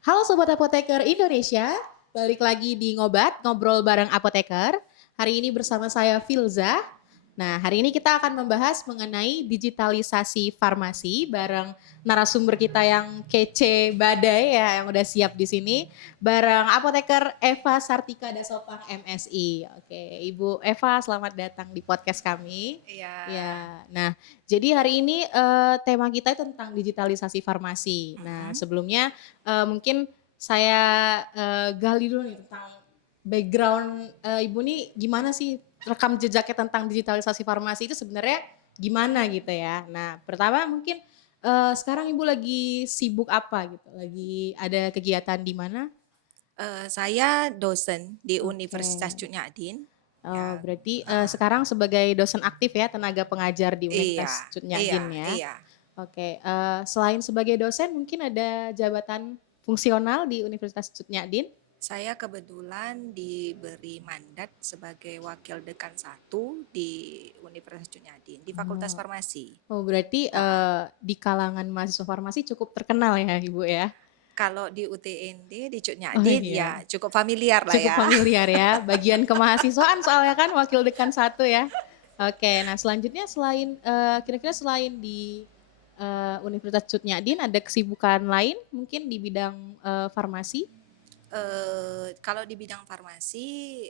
Halo Sobat Apoteker Indonesia, balik lagi di Ngobat, ngobrol bareng apoteker. Hari ini bersama saya Filza. Nah, hari ini kita akan membahas mengenai digitalisasi farmasi bareng narasumber kita yang kece badai ya, yang udah siap di sini. Bareng apoteker Eva Sartika Dasopang MSI. Oke, Ibu Eva selamat datang di podcast kami. Iya. Ya, nah jadi hari ini tema kita tentang digitalisasi farmasi. Nah, Mhm. sebelumnya mungkin saya gali dulu nih tentang background Ibu nih gimana sih rekam jejaknya tentang digitalisasi farmasi itu sebenarnya gimana gitu ya. Nah, pertama mungkin sekarang Ibu lagi sibuk apa gitu? Lagi ada kegiatan di mana? Saya dosen di Oke. Universitas Cut Nyak Oh, ya, berarti heeh. sekarang sebagai dosen aktif ya, tenaga pengajar di Iya Universitas Cut Nyak iya Dien ya. iya. Oke, selain sebagai dosen mungkin ada jabatan fungsional di Universitas Cut Nyak Dien? Saya kebetulan diberi mandat sebagai wakil dekan 1 di Universitas Cut Nyak di Fakultas Oh. Farmasi. Oh, berarti Heeh. di kalangan mahasiswa farmasi cukup terkenal ya Ibu ya? Kalau di UTND, di Cut Nyak Oh ya iya, cukup familiar lah cukup ya. familiar ya, bagian kemahasiswaan soalnya kan wakil dekan 1 ya. Oke, nah selanjutnya selain, kira-kira selain di, Universitas Cut Nyak Dien ada kesibukan lain mungkin di bidang, farmasi? Kalau di bidang farmasi,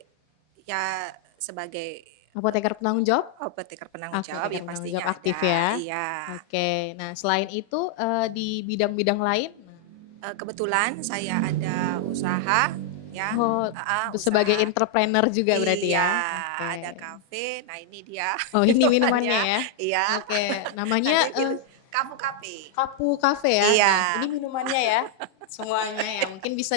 ya sebagai Apoteker penanggung jawab? apoteker penanggung Oke, jawab apoteker ya penanggung jawab pastinya aktif ada, ya. iya. Oke, nah selain itu, di bidang-bidang lain? Kebetulan saya ada usaha ya, Oh, heeh, sebagai usaha entrepreneur juga berarti iya, ya? ada Oke. kafe, nah ini dia Oh ini minumannya minumannya, ya? iya. Oke, Nanti namanya, Kapu Cafe. Kapu Cafe ya? Nah Iya. ini minumannya ya? Semuanya ya, mungkin bisa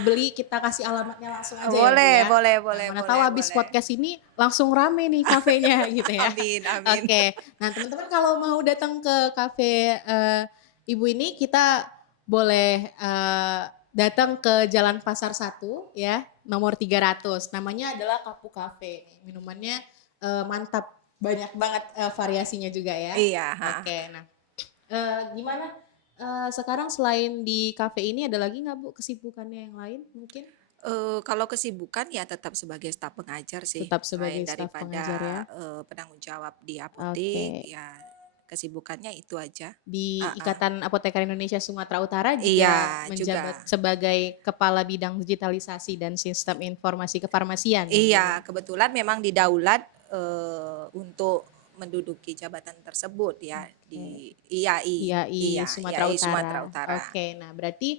beli kita kasih alamatnya langsung aja ya Bu Boleh ya? boleh Nah boleh mana tahu boleh habis boleh. podcast ini langsung rame nih kafenya gitu ya. Amin amin. Oke, nah teman-teman kalau mau datang ke kafe, Ibu ini kita boleh, datang ke Jalan Pasar 1 ya, nomor 300. Namanya adalah Kapu Cafe nih, minumannya, mantap, banyak banget, variasinya juga ya. Iya, heeh. Oke, nah, gimana, sekarang selain di kafe ini ada lagi nggak Bu kesibukannya yang lain mungkin? Kalau kesibukan ya tetap sebagai staf pengajar sih, Tetap sebagai selain staf pengajar ya? daripada, penanggung jawab di apotek, Oke. ya kesibukannya itu aja. Di Heeh. Ikatan Apoteker Indonesia Sumatera Utara juga Iya, juga. menjabat sebagai Kepala Bidang Digitalisasi dan Sistem Informasi Kefarmasian ya, Bu, ya? Iya, kebetulan memang didaulat, untuk menduduki jabatan tersebut ya Oke. di IAI, IAI iya, Sumatera IAI Sumatera Utara. Utara. Oke, nah berarti,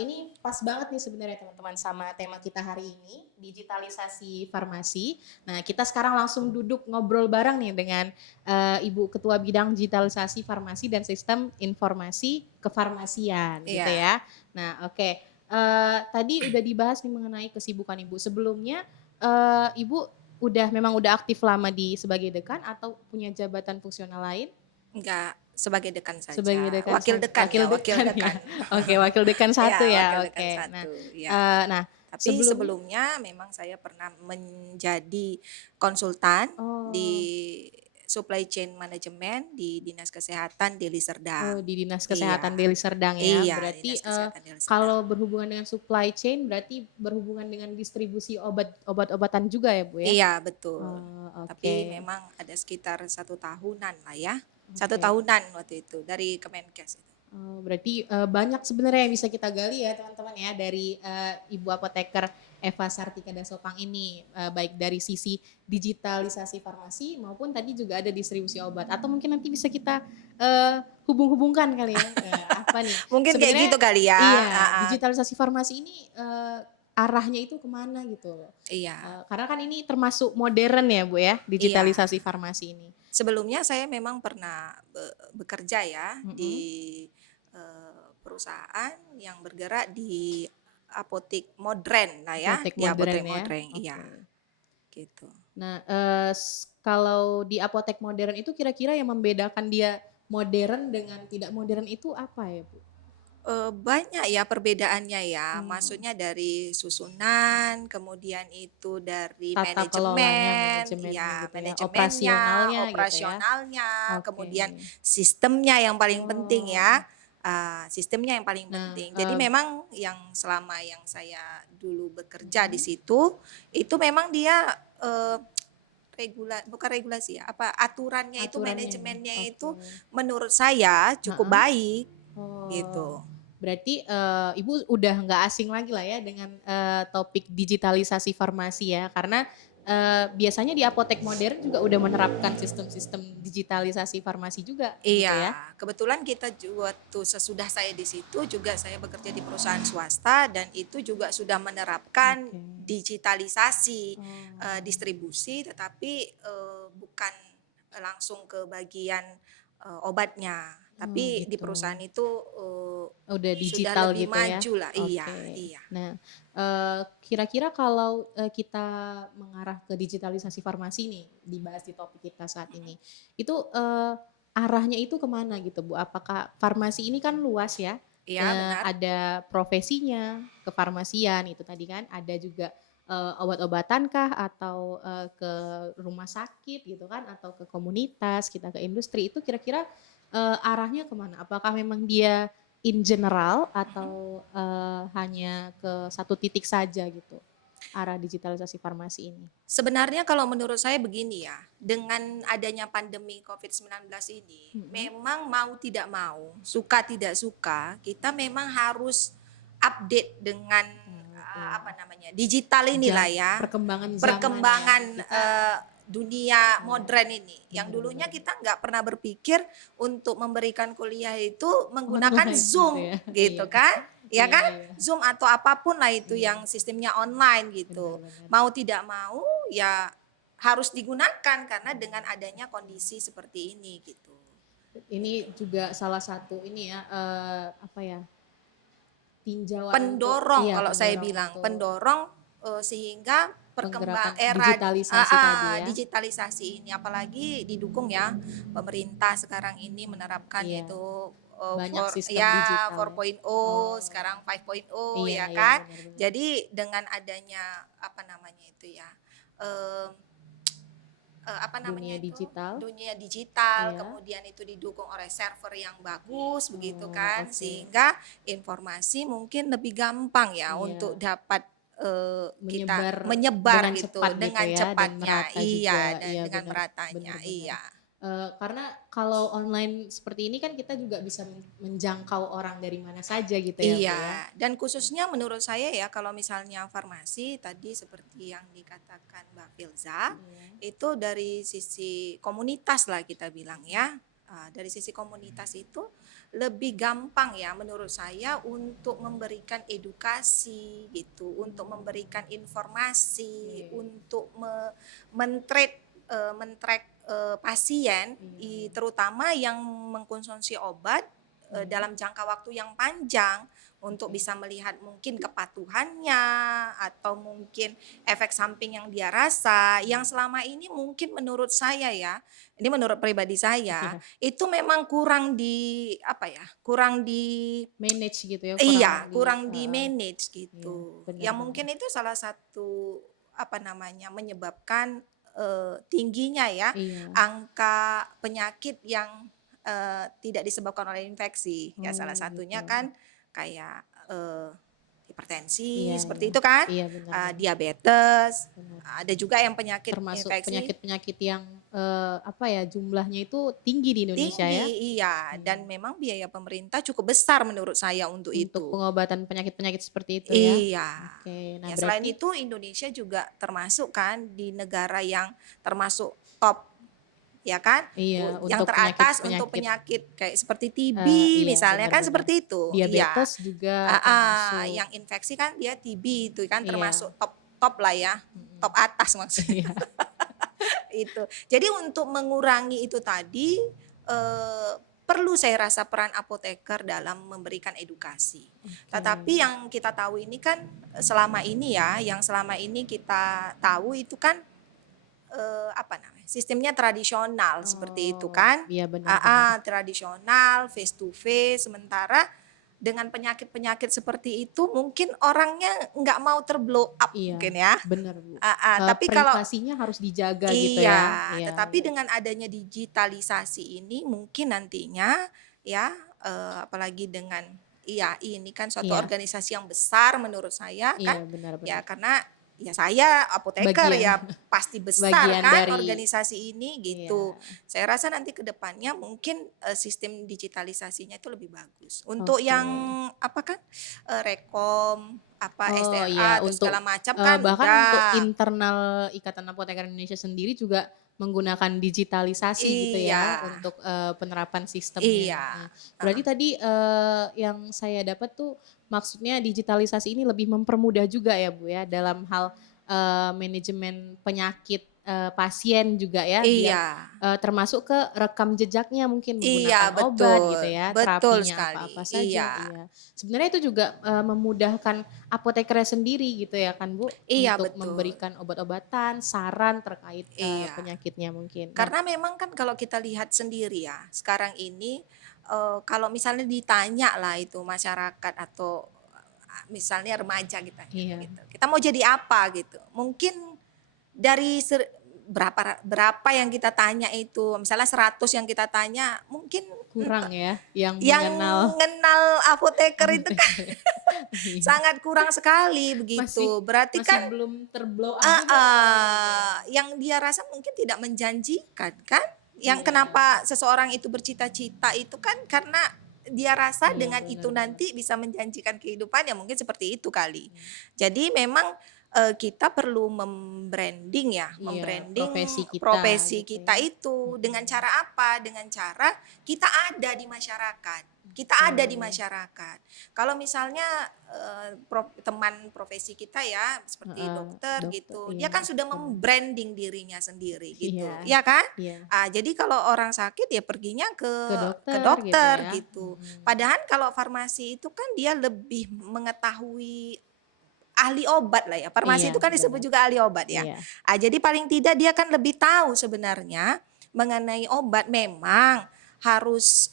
ini pas banget nih sebenarnya teman-teman sama tema kita hari ini, digitalisasi farmasi. Nah, kita sekarang langsung duduk ngobrol bareng nih dengan, Ibu Ketua Bidang Digitalisasi Farmasi dan Sistem Informasi Kefarmasian gitu Iya. ya. Nah, oke, tadi udah dibahas nih mengenai kesibukan Ibu. Sebelumnya, Ibu memang udah aktif lama sebagai dekan atau punya jabatan fungsional lain? Enggak, sebagai dekan Sebagai saja, dekan wakil dekan wakil ya, wakil dekan ya. dekan. Oke, wakil dekan 1 Iya, wakil ya, dekan oke. Nah, 1, iya. nah Tapi sebelumnya sebelumnya memang saya pernah menjadi konsultan di oh supply chain management di Dinas Kesehatan Deli oh Serdang. di Dinas Kesehatan Iya, Deli Serdang ya. iya Berarti, Dinas Kesehatan Deli Serdang. kalau berhubungan dengan supply chain berarti berhubungan dengan distribusi obat-obatan juga ya, Bu, ya? Iya betul, Oh, tapi oke. memang ada sekitar 1 tahunan lah ya, 1 tahunan Oke. waktu itu dari Kemenkes itu. Oh, berarti, banyak sebenarnya yang bisa kita gali ya teman-teman ya dari, Ibu Apoteker Eva Sartika Dasopang ini, baik dari sisi digitalisasi farmasi maupun tadi juga ada distribusi obat atau mungkin nanti bisa kita, hubung-hubungkan kali ya, apa nih, Mungkin kayak sebenarnya gitu kali ya, iya, heeh, digitalisasi farmasi ini, arahnya itu kemana gitu loh, iya. karena kan ini termasuk modern ya Bu ya, Iya. digitalisasi farmasi ini. Sebelumnya saya memang pernah bekerja ya di, Mhm, perusahaan yang bergerak di apotik modern lah ya, apotek di modern apotek ya, modern, iya, oke. gitu. Nah, kalau di apotek modern itu kira-kira yang membedakan dia modern dengan tidak modern itu apa ya, Bu? Banyak ya perbedaannya ya, Mmm, maksudnya dari susunan, kemudian itu dari tata kelolanya, manajemen, manajemennya ya gitu ya, manajemennya, operasionalnya gitu ya? operasionalnya, Oke. kemudian sistemnya yang paling penting Oh, ya. sistemnya yang paling Nah, penting. Jadi memang yang selama yang saya dulu bekerja di situ, itu memang dia, bukan regulasi ya, aturannya itu, aturannya ya? manajemennya Oke. itu menurut saya cukup Heeh. baik, Oh, gitu. berarti, Ibu udah nggak asing lagi lah ya dengan, topik digitalisasi farmasi ya, karena, biasanya di apotek modern juga udah menerapkan sistem-sistem digitalisasi farmasi juga gitu Iya, ya? kebetulan kita waktu sesudah saya di situ juga saya bekerja di perusahaan swasta dan itu juga sudah menerapkan Oke. digitalisasi, Oh. distribusi tetapi, bukan langsung ke bagian, obatnya, Oh tapi di gitu. perusahaan itu, Udah sudah digital lebih gitu ya? maju lah. Iya, Oke. iya. Nah, kira-kira kalau, kita mengarah ke digitalisasi farmasi nih, dibahas di topik kita saat ini, itu, arahnya itu kemana gitu Bu? Apakah farmasi ini kan luas ya, Iya, benar. ada profesinya, kefarmasian itu tadi kan, ada juga, obat-obatan kah atau, ke rumah sakit gitu kan, atau ke komunitas, kita ke industri, itu kira-kira, arahnya kemana? Apakah memang dia in general atau, hanya ke satu titik saja gitu, arah digitalisasi farmasi ini? Sebenarnya kalau menurut saya begini ya, dengan adanya pandemi COVID-19 ini, Mhm. memang mau tidak mau, suka tidak suka, kita memang harus update dengan, Oh, iya. apa namanya, digital inilah ya, Perkembangan zaman ya, perkembangan, kita dunia iya, modern ini. Yang bener dulunya bener. kita nggak pernah berpikir untuk memberikan kuliah itu menggunakan Online gitu Zoom, ya, iya. gitu kan, ya Iya kan? iya, Zoom atau apapun lah itu iya, yang sistemnya online bener gitu. bener. Mau tidak mau ya harus digunakan karena dengan adanya kondisi seperti ini gitu. Ini juga salah satu ini ya, apa ya, tinjauan untuk Pendorong iya kalau saya pendorong bilang, untuk pendorong, sehingga penggerakan era digitalisasi tadi ya. digitalisasi ini apalagi didukung ya pemerintah sekarang ini menerapkan Iya, itu, banyak sistem ya digital ya. 4.0 Oh, sekarang 5.0 iya ya iya, kan. benar benar. Jadi dengan adanya apa namanya itu ya, mmm apa namanya Dunia itu, digital, dunia digital, iya. kemudian itu didukung oleh server yang bagus begitu Oh, kan, oke. sehingga informasi mungkin lebih gampang ya untuk Iya, dapat, kita menyebar menyebar dengan gitu cepat gitu dengan ya dan cepatnya, merata iya, juga. dan Iya dengan benar, meratanya, benar benar. iya. Karena kalau online seperti ini kan kita juga bisa menjangkau orang dari mana saja gitu ya, Bu, ya? Iya, dan khususnya menurut saya ya kalau misalnya farmasi tadi seperti yang dikatakan Mbak Filza, Iya. itu dari sisi komunitas lah kita bilang ya. Dari sisi komunitas itu lebih gampang ya menurut saya untuk memberikan edukasi gitu, untuk memberikan informasi, Oke. untuk men-track, pasien, Iya. terutama yang mengkonsumsi obat Iya, dalam jangka waktu yang panjang untuk oke. bisa melihat mungkin kepatuhannya atau mungkin efek samping yang dia rasa yang selama ini mungkin menurut saya ya, ini menurut pribadi saya, Iya, itu memang kurang di apa ya, kurang di manage gitu ya, iya, kurang di kurang heeh, di-manage iya, gitu. benar Ya benar. mungkin itu salah satu apa namanya, menyebabkan, tingginya ya Iya. angka penyakit yang, tidak disebabkan oleh infeksi. Ya salah Oh gitu. satunya kan kayak, hipertensi Iya seperti iya. itu kan, Iya benar benar, diabetes, benar. ada juga yang penyakit Termasuk infeksi penyakit-penyakit yang, apa ya, jumlahnya itu tinggi di Indonesia ya? tinggi, iya, Iya. dan memang biaya pemerintah cukup besar menurut saya untuk Untuk itu. pengobatan penyakit-penyakit seperti itu ya? Iya. Oke, nah Ya selain berarti itu Indonesia juga termasuk kan di negara yang termasuk top, ya kan? iya, Yang untuk teratas untuk penyakit-penyakit, penyakit kayak seperti TB iya misalnya benar kan benar. seperti itu. Iya. Diabetes juga termasuk Yang infeksi kan dia TB itu kan termasuk iya, top-top lah ya, mhm, top atas maksudnya. iya, Itu. Jadi untuk mengurangi itu tadi, perlu saya rasa peran apoteker dalam memberikan edukasi. oke. Tetapi yang kita tahu ini kan, selama ini ya, yang selama ini kita tahu itu kan, apa namanya, sistemnya tradisional seperti itu Oh, kan. iya benar benar. Tradisional, face to face, sementara dengan penyakit-penyakit seperti itu mungkin orangnya nggak mau ter-blow up Iya, mungkin ya. benar Bu. Tapi kalau Privasinya harus dijaga gitu ya? iya, Iya tetapi iya. dengan adanya digitalisasi ini mungkin nantinya ya, apalagi dengan iya ini kan suatu Iya, organisasi yang besar menurut saya iya kan, ya benar-benar. karena ya saya apoteker Bagian ya pasti besar bagian kan dari organisasi ini gitu. iya, Saya rasa nanti ke depannya mungkin, sistem digitalisasinya itu lebih bagus. Untuk yang oke. apa kan, rekom, apa, Oh SRA iya, atau segala untuk, macam kan bahkan untuk udah. internal Ikatan Apoteker Indonesia sendiri juga menggunakan digitalisasi gitu Iya, ya untuk, penerapan sistemnya. iya, Nah, berarti heeh. tadi, yang saya dapat tuh maksudnya digitalisasi ini lebih mempermudah juga ya Bu ya dalam hal, manajemen penyakit, pasien juga ya biar, Iya, termasuk ke rekam jejaknya mungkin iya menggunakan obat betul, gitu ya, betul terapinya sekali, apa-apa saja, iya, iya. Sebenarnya itu juga, memudahkan apotekernya sendiri gitu ya kan Bu, iya untuk betul, memberikan obat-obatan, saran terkait, iya. penyakitnya mungkin. Nah Karena memang kan kalau kita lihat sendiri ya, sekarang ini, kalau misalnya ditanya lah itu masyarakat atau, misalnya remaja kita iya, gitu, "Kita mau jadi apa?" Gitu. Mungkin dari berapa yang kita tanya itu, misalnya 100 yang kita tanya, mungkin kurang ya yang yang mengenal kenal apoteker itu kan apoteker. Iya, sangat kurang sekali masih begitu. Berarti masih kan belum ter-blow up juga kali gitu ya? yang dia rasa mungkin tidak menjanjikan kan? Yang Iya, kenapa seseorang itu bercita-cita itu kan karena dia rasa iya dengan itu benar-benar. nanti bisa menjanjikan kehidupannya, mungkin seperti itu kali. Jadi memang, kita perlu ya, Iya, membranding profesi kita profesi gitu ya. kita itu. Dengan Mhm, cara apa? Dengan cara kita ada di masyarakat, kita ada di oke, masyarakat. Kalau misalnya, teman profesi kita ya, seperti heeh, dokter dokter gitu, iya dia kan sudah benar. mem-branding dirinya sendiri gitu, Iya, ya kan? iya, Jadi kalau orang sakit ya perginya ke ke dokter gitu dokter ya, gitu. mhm. Padahal kalau farmasi itu kan dia lebih mengetahui ahli obat lah ya, farmasi itu Iya, kan disebut benar. juga ahli obat ya. Iya. Jadi paling tidak dia kan lebih tahu sebenarnya mengenai obat. Memang harus,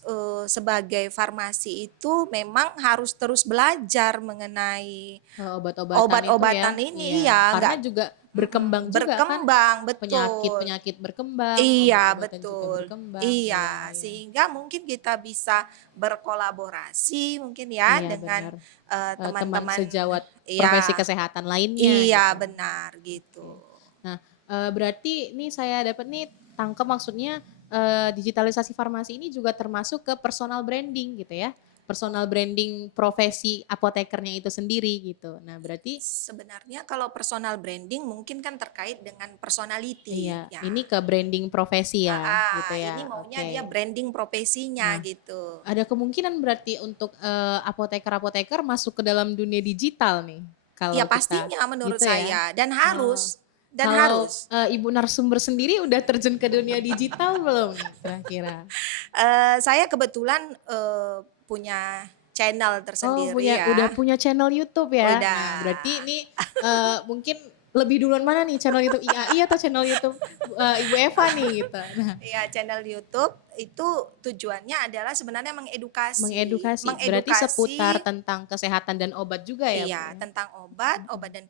sebagai farmasi itu memang harus terus belajar mengenai Obat-obatan itu ya, obat-obatan ini iya. iya, Karena enggak juga berkembang juga kan, berkembang, betul. penyakit-penyakit berkembang, Iya, obat-obatan juga betul. berkembang, iya Iya, iya. sehingga mungkin kita bisa berkolaborasi mungkin ya Iya dengan, benar, teman teman-teman sejawat profesi iya, kesehatan lainnya iya gitu. benar gitu. Oke. Nah, berarti nih saya dapat nih tangkap maksudnya, digitalisasi farmasi ini juga termasuk ke personal branding gitu ya? Personal branding profesi apotekernya itu sendiri gitu. Nah berarti Sebenarnya kalau personal branding mungkin kan terkait dengan iya, personality ya. ini ke branding profesi ya, gitu ya? Ini maunya Oke. dia branding profesinya Nah, gitu. ada kemungkinan berarti untuk, apoteker-apoteker masuk ke dalam dunia digital nih, Ya kalau kita pastinya menurut gitu ya? saya dan Oh, harus dan kalau, harus. Ibu narasumber sendiri udah terjun ke dunia digital belum nih kira-kira? Saya kebetulan, punya channel Oh tersendiri udah ya, punya channel YouTube ya? Nah berarti udah. ini, mungkin lebih duluan mana nih channel YouTube IAI atau channel YouTube, Ibu Eva nih gitu? Nah Ya channel YouTube itu tujuannya adalah sebenarnya mengedukasi, mengedukasi, berarti seputar mengedukasi. tentang kesehatan dan obat juga ya Bu Iya, ya? tentang obat, Mhm. obat dan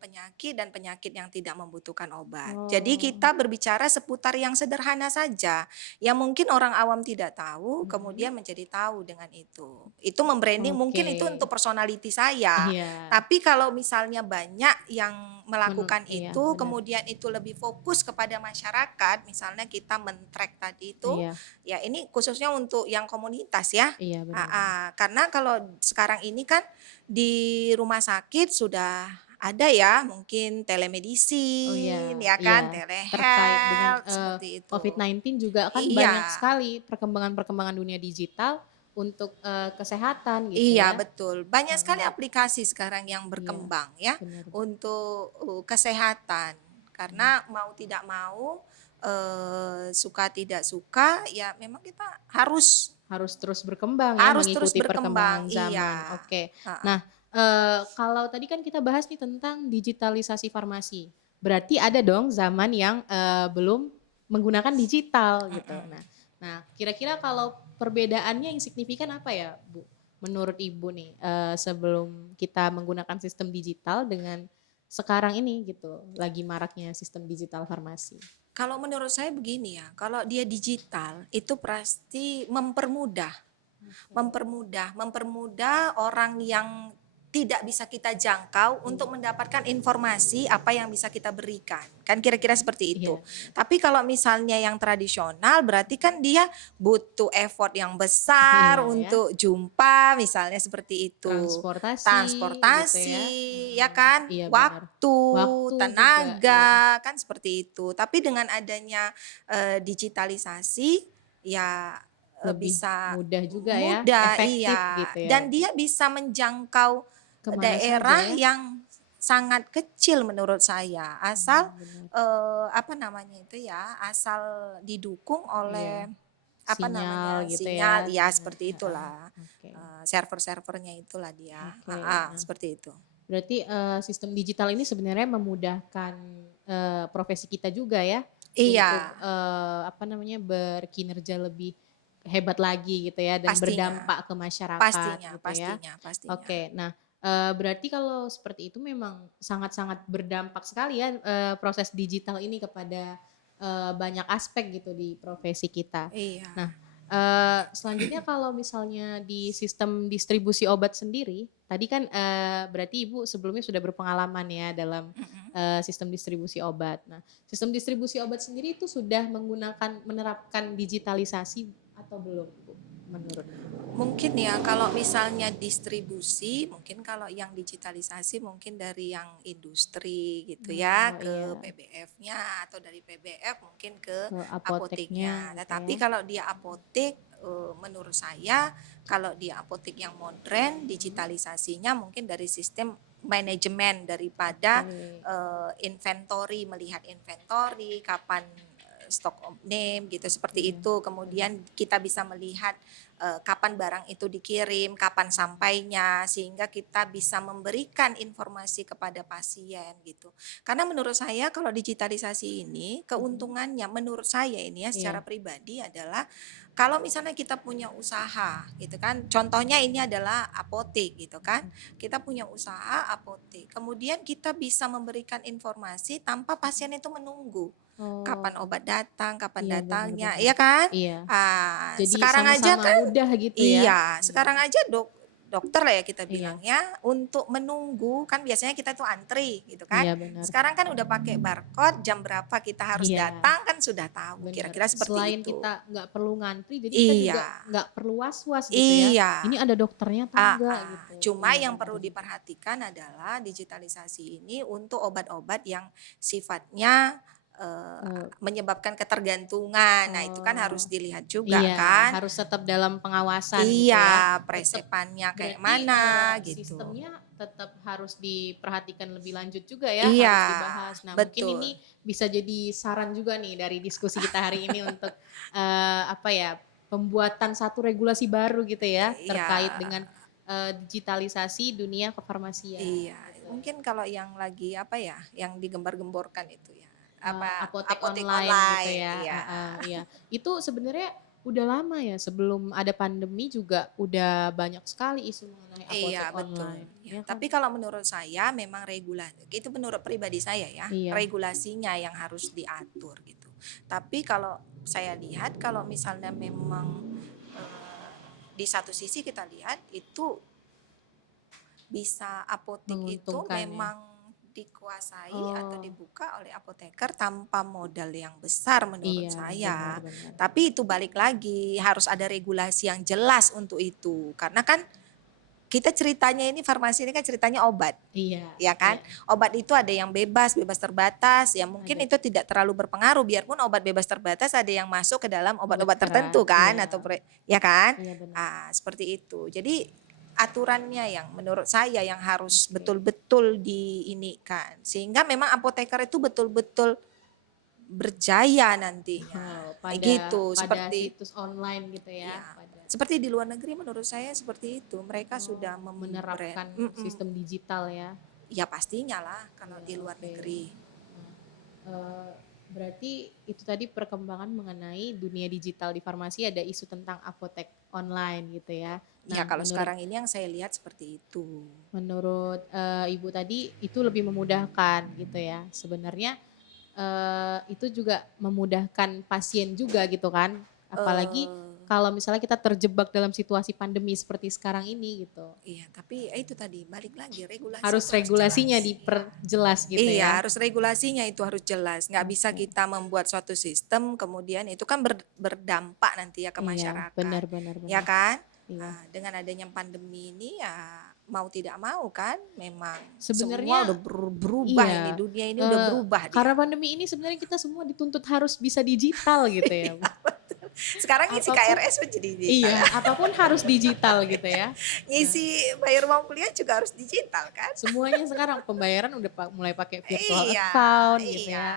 penyakit yang tidak membutuhkan obat. Jadi Oh, kita berbicara seputar yang sederhana saja, yang mungkin orang awam tidak tahu, mhm, kemudian menjadi tahu dengan itu. Itu membranding oke. mungkin itu untuk personality saya. Iya, Tapi kalau misalnya banyak yang melakukan iya itu, benar, kemudian itu lebih fokus kepada masyarakat, misalnya kita men-track tadi itu, iya ya ini khususnya untuk yang komunitas ya. iya benar-benar. Karena kalau sekarang ini kan di rumah sakit sudah ada ya mungkin Oh telemedicine iya ya iya, kan, terkait dengan, telehealth seperti itu. COVID-19 juga kan banyak Iya, sekali perkembangan-perkembangan dunia digital untuk, kesehatan gitu iya ya. betul. Banyak sekali Heeh, aplikasi sekarang yang iya, berkembang ya benar. untuk, kesehatan. Karena mau tidak mau, suka tidak suka ya memang kita harus Harus terus berkembang ya, harus terus mengikuti berkembang. perkembangan Iya, zaman, oke. heeh, Nah, kalau tadi kan kita bahas nih tentang digitalisasi farmasi, berarti ada dong zaman yang, belum menggunakan digital gitu. mhm. Nah kira-kira kalau perbedaannya yang signifikan apa ya Bu, menurut Ibu nih, sebelum kita menggunakan sistem digital dengan sekarang ini gitu, lagi maraknya sistem digital farmasi? Kalau menurut saya begini ya, kalau dia digital itu pasti mempermudah. mempermudah orang yang tidak bisa kita jangkau Iya, untuk mendapatkan informasi apa yang bisa kita berikan. Kan kira-kira seperti itu. iya, benar. Tapi kalau misalnya yang tradisional berarti kan dia butuh effort yang besar Iya ya, untuk jumpa misalnya seperti itu. transportasi gitu ya. Transportasi, ya Heeh, kan? iya benar. Waktu, Waktu juga, iya, tenaga, kan seperti itu. Tapi dengan adanya digitalisasi ya lebih bisa mudah juga ya, mudah, efektif iya, gitu ya. dan dia bisa menjangkau Kemana saja daerah ya. yang sangat kecil menurut saya, asal, Benar. apa namanya itu ya, asal didukung Iya, oleh, apa sinyal namanya, gitu ya, sinyal, ya sinyal, seperti heeh, itulah, oke, server-servernya itulah dia, oke. Nah, seperti itu. berarti, sistem digital ini sebenarnya memudahkan, profesi kita juga ya, untuk, Iya, apa namanya, berkinerja lebih hebat lagi gitu ya, dan pastinya berdampak ke masyarakat pastinya gitu ya. pastinya pastinya. Oke, nah, berarti kalau seperti itu memang sangat-sangat berdampak sekali ya, proses digital ini kepada, banyak aspek gitu di profesi kita. Iya, Nah, selanjutnya kalau misalnya di sistem distribusi obat sendiri, tadi kan, berarti Ibu sebelumnya sudah berpengalaman ya dalam, mhm. sistem distribusi obat. Nah, sistem distribusi obat sendiri itu sudah menerapkan digitalisasi atau belum Bu, menurut Ibu? Mungkin ya kalau misalnya distribusi, mungkin kalau yang digitalisasi mungkin dari yang industri gitu ya, Oh ke iya, PBF-nya atau dari PBF mungkin ke ke apoteknya apoteknya. gitu ya? Tetapi kalau dia apotek, menurut saya kalau dia apotek yang modern, Mhm, digitalisasinya mungkin dari sistem manajemen oke, daripada, inventory, melihat inventory, kapan, stok name gitu, seperti iya, itu. benar. Kemudian kita bisa melihat kapan barang itu dikirim, kapan sampainya, sehingga kita bisa memberikan informasi kepada pasien gitu. Karena menurut saya kalau digitalisasi ini Mhm, keuntungannya menurut saya ini ya secara iya, pribadi adalah kalau misalnya kita punya usaha gitu kan, contohnya ini adalah apotek gitu kan, mhm, kita punya usaha apotek, kemudian kita bisa memberikan informasi tanpa pasien itu menunggu. oh, Kapan obat datang, kapan iya benar datangnya, benar, iya kan? iya. Jadi Sekarang aja sama-sama kan mudah gitu ya? iya, Iya, sekarang aja dokter lah ya kita bilang iya, ya, untuk menunggu kan biasanya kita tuh antri gitu kan. iya benar. Sekarang kan udah pakai barcode, jam berapa kita harus Iya, datang kan sudah tahu, benar. kira-kira seperti Selain itu. kita nggak perlu ngantri, jadi kita juga Iya, nggak perlu was-was gitu ya, iya, ini ada dokternya atau enggak gitu. cuma Iya yang benar perlu benar. diperhatikan adalah digitalisasi ini untuk obat-obat yang sifatnya, Eee, menyebabkan ketergantungan. Nah, itu kan harus oh, dilihat juga iya kan. harus tetap dalam pengawasan gitu Iya, ya, tetap presepannya kayak berarti, mana gitu. sistemnya tetap harus diperhatikan lebih lanjut juga ya, Iya, harus dibahas. Nah mungkin betul. ini bisa jadi saran juga nih dari diskusi kita hari ini untuk, apa ya, pembuatan satu regulasi baru gitu ya, Iya, terkait dengan, digitalisasi dunia kefarmasian iya. gitu. Mungkin kalau yang lagi apa ya, yang digembar-gemborkan itu ya, apa, Apotek apotek online gitu online, ya, iya. heeh, iya. Itu sebenarnya udah lama ya, sebelum ada pandemi juga udah banyak sekali isu mengenai apotek Iya, betul. online, Ya, ya kan? tapi kalau menurut saya memang itu menurut pribadi saya ya, Iya, regulasinya yang harus diatur gitu. Tapi kalau saya lihat kalau misalnya memang di satu sisi kita lihat itu bisa apotek itu menguntungkan ya? memang dikuasai atau Oh, dibuka oleh apoteker tanpa modal yang besar menurut iya, benar saya. benar. Tapi itu balik lagi harus ada regulasi yang jelas untuk itu. Karena kan kita ceritanya ini farmasi ini kan ceritanya obat, Iya ya kan? iya, Obat itu ada yang bebas, bebas terbatas, ya mungkin ada itu tidak terlalu berpengaruh biarpun obat bebas terbatas ada yang masuk ke dalam obat obat-obat tertentu keras, kan iya ya kan? iya benar, Seperti itu. Jadi aturannya yang menurut saya yang harus oke. betul-betul diinikan sehingga memang apoteker itu betul-betul berjaya nantinya. Oh, Kayak pada gitu, pada seperti situs online gitu ya, ya, pada seperti di luar negeri menurut saya seperti itu. Mereka sudah menerapkan sistem digital ya? ya pastinya lah kalau Iya, di luar oke. negeri. Nah, eee, berarti itu tadi perkembangan mengenai dunia digital di farmasi ada isu tentang apotek online gitu ya. Ya Nah kalau menurut sekarang ini yang saya lihat seperti itu. menurut, Ibu tadi itu lebih memudahkan gitu ya. Sebenarnya, itu juga memudahkan pasien juga gitu kan. Apalagi Eee, kalau misalnya kita terjebak dalam situasi pandemi seperti sekarang ini gitu. Iya, tapi itu tadi balik lagi regulasi Harus itu harus regulasinya jelas. Iya. diperjelas gitu Iya, ya. harus regulasinya itu harus jelas. Nggak bisa Oke. kita membuat suatu sistem kemudian itu kan berdampak nanti ya ke Iya, masyarakat, benar benar ya benar. kan? Iya. Dengan adanya pandemi ini ya mau tidak mau kan, memang semua Sebenarnya udah berubah ini, iya, dunia ini udah berubah dia. karena pandemi ini sebenarnya kita semua dituntut harus bisa digital gitu ya. Iya, betul. Sekarang isi Apapun KRS pun jadi digital iya, ya. apapun harus digital gitu ya. Nah, Ngisi bayar uang kuliah juga harus digital kan? semuanya sekarang pembayaran udah mulai pakai virtual Iya, account gitu iya. ya.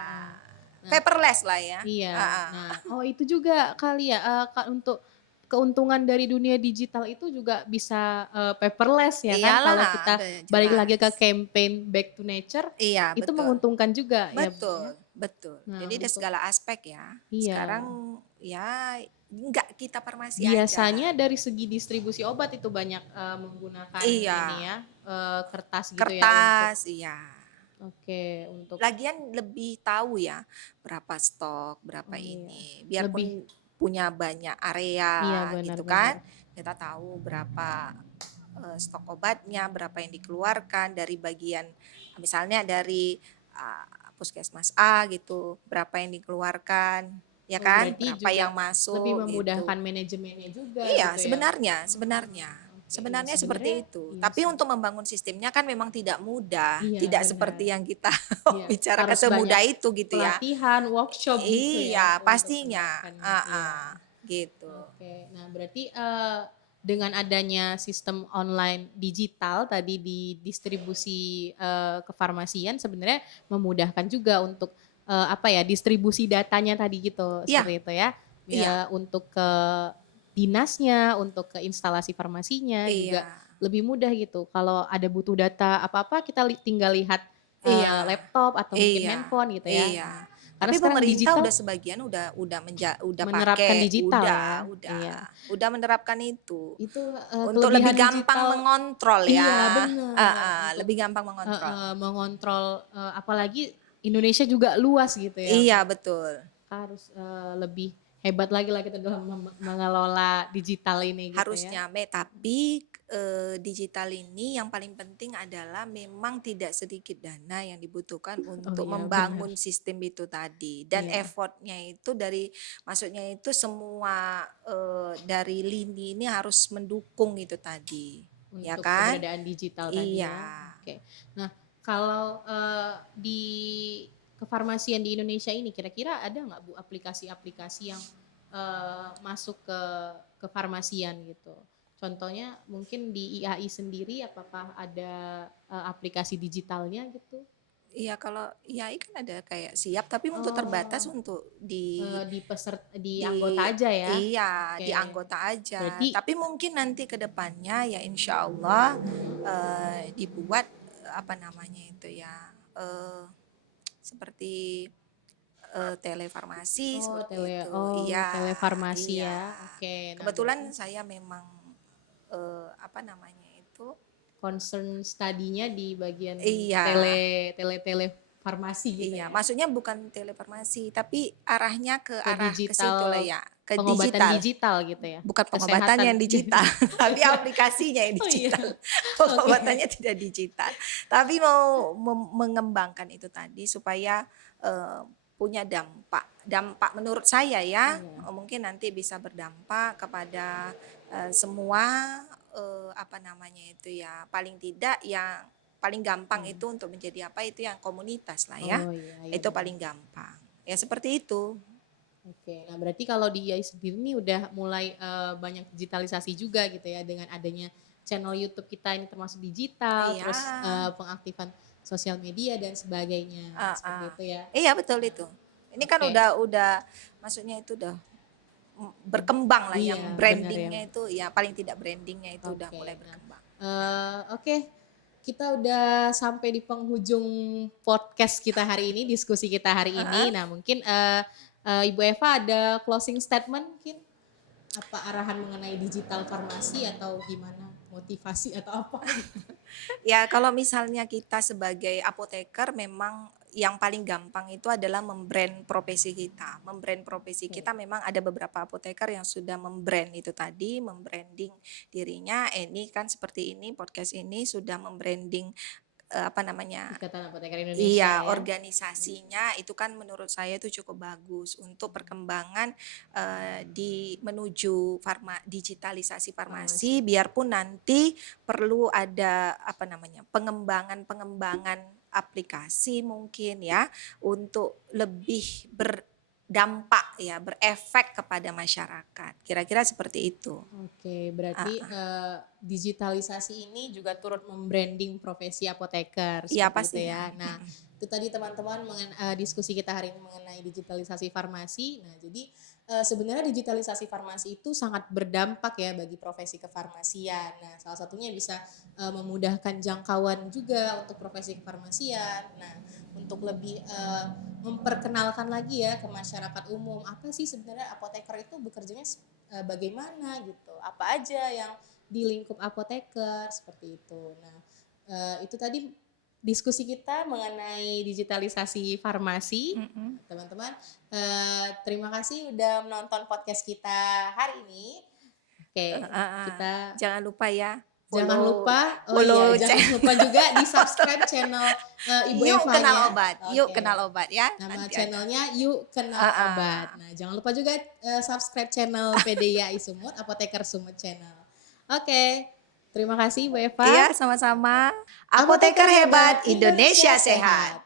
Nah, Paperless lah ya. iya. Heeh. Nah, oh itu juga kali ya, untuk keuntungan dari dunia digital itu juga bisa, paperless ya kan kalau Iyalah, kita udah balik lagi ke jelas. campaign Back to Nature, Iya, itu betul. menguntungkan juga ya, Bu, ya. Betul, betul. Nah Jadi dari untuk segala aspek ya. iya, Sekarang ya enggak kita farmasi aja. biasanya dari segi distribusi obat itu banyak, menggunakan ini Iya, ya, kertas gitu ya untuk kertas, iya. oke, untuk Lagian lebih tahu ya berapa stok, berapa oh iya, ini. lebih Biarpun punya banyak iya area benar gitu benar. kan, kita tahu berapa stok obatnya, berapa yang dikeluarkan dari bagian misalnya dari puskesmas A gitu, berapa yang dikeluarkan, ya Oh kan? berarti Berapa juga yang lebih masuk memudahkan gitu. manajemennya juga Iya, gitu ya. sebenarnya, sebenarnya. Oke, iya Sebenarnya sebenarnya seperti itu. iya Tapi sih. untuk membangun sistemnya kan memang tidak mudah, Iya tidak benar. seperti yang kita Iya, bicarakan harus banyak semudah itu gitu ya. pelatihan, workshop gitu ya Iya, untuk pastinya. menerapkannya. Iya. Gitu. Oke. Nah, berarti dengan adanya sistem online digital tadi di distribusi kefarmasian sebenarnya memudahkan juga untuk apa ya, distribusi datanya tadi gitu, Iya, seperti itu ya. iya, Ya untuk ke dinasnya, untuk ke instalasi farmasinya juga iya, lebih mudah gitu. Kalau ada butuh data apa-apa kita tinggal lihat iya, laptop atau mungkin iya, handphone gitu ya. iya. Nah, karena Tapi sekarang pemerintah digital udah sebagian udah menerapkan pakai, digital ya. Iya. udah menerapkan itu. Itu, Untuk lebih kelebihan gampang digital mengontrol iya ya. bener, untuk Lebih gampang mengontrol. mengontrol, apalagi Indonesia juga luas gitu ya. Iya, betul. Harus, lebih hebat lagi lah kita dalam mengelola digital ini gitu ya. Harusnya, tapi digital ini yang paling penting adalah memang tidak sedikit dana yang dibutuhkan Oh untuk iya bener, membangun sistem itu tadi dan iya, effortnya itu maksudnya itu semua dari lini ini harus mendukung itu tadi, ya untuk kan? keberadaan digital tadi Iya. ya, oke. Nah kalau, di kefarmasian di Indonesia ini kira-kira ada nggak Bu aplikasi-aplikasi yang, masuk ke kefarmasian gitu? Contohnya mungkin di IAI sendiri apakah ada, aplikasi digitalnya gitu? Iya, kalau IAI kan ada kayak siap tapi untuk terbatas Oh, untuk di anggota di aja ya? iya, di Oke, anggota aja. berarti Tapi mungkin nanti ke depannya ya insya Allah dibuat apa namanya itu ya seperti telefarmasi seperti itu. Iya, telefarmasi iya. ya? Oke, nah berarti Kebetulan saya memang apa namanya itu? concern study-nya di bagian Iya, telefarmasi gitu iya, ya? maksudnya bukan telefarmasi, tapi arahnya ke Ke arah ke situ lah digital, ya, ke pengobatan digital. digital gitu ya? Bukan pengobatan yang Kesehatan. digital, tapi aplikasinya yang Oh iya, digital. oke. Pengobatannya tidak digital, tapi mau mengembangkan itu tadi supaya punya dampak. Dampak menurut saya ya, Iya, mungkin nanti bisa berdampak kepada semua apa namanya itu ya, paling tidak yang paling gampang iya. itu untuk menjadi apa itu yang komunitas lah ya. Oh iya, iya Itu benar. paling gampang. Ya seperti itu. Oke, nah berarti kalau di IAI sendiri ini udah mulai banyak digitalisasi juga gitu ya dengan adanya channel YouTube kita ini termasuk digital, Iya. terus pengaktifan sosial media dan sebagainya seperti Heeh. itu ya. Iya betul Nah, itu. Ini kan oke, udah maksudnya itu udah berkembang lah iya yang benar ya. brandingnya itu ya paling tidak brandingnya itu udah mulai Oke, nah berkembang. oke kita udah sampai di penghujung podcast kita hari ini, diskusi kita hari ini. Heeh. Nah mungkin Ibu Eva ada closing statement mungkin? Apa arahan mengenai digital farmasi atau gimana? Motivasi atau apa? Ya kalau misalnya kita sebagai apoteker memang yang paling gampang itu adalah membrand profesi kita. Membrand profesi Oke. kita memang ada beberapa apoteker yang sudah membrand itu tadi, membranding dirinya. Ini kan seperti ini podcast ini sudah membranding apa namanya? Ikatan Apoteker Indonesia Iya, ya. organisasinya itu kan menurut saya itu cukup bagus untuk perkembangan di menuju digitalisasi farmasi, biarpun nanti perlu ada apa namanya pengembangan aplikasi mungkin ya untuk lebih berdampak ya berefek kepada masyarakat. Kira-kira seperti itu. Oke, berarti digitalisasi ini juga turut membranding profesi apoteker Iya seperti itu pastinya. ya. Nah, itu tadi teman-teman diskusi kita hari ini mengenai digitalisasi farmasi. Nah, jadi sebenarnya digitalisasi farmasi itu sangat berdampak ya bagi profesi kefarmasian. Nah, salah satunya bisa memudahkan jangkauan juga untuk profesi kefarmasian. Nah, untuk lebih memperkenalkan lagi ya ke masyarakat umum apa sih sebenarnya apoteker itu bekerjanya bagaimana gitu, apa aja yang di lingkup apoteker seperti itu. Nah, itu tadi diskusi kita mengenai digitalisasi farmasi. Teman-teman, terima kasih udah menonton podcast kita hari ini. Oke, kita Jangan lupa ya jangan lupa, follow jangan lupa juga di subscribe channel Ibu Yuk Eva Kenal ya. Obat. Yuk Oke. Kenal Obat ya. Nama Nanti ada. channelnya Yuk Kenal Obat. Nah, jangan lupa juga subscribe channel PDIAI Sumut, Apoteker Sumut Channel. Oke, terima kasih Bu Eva. Iya, sama-sama. Apoteker hebat, Indonesia sehat.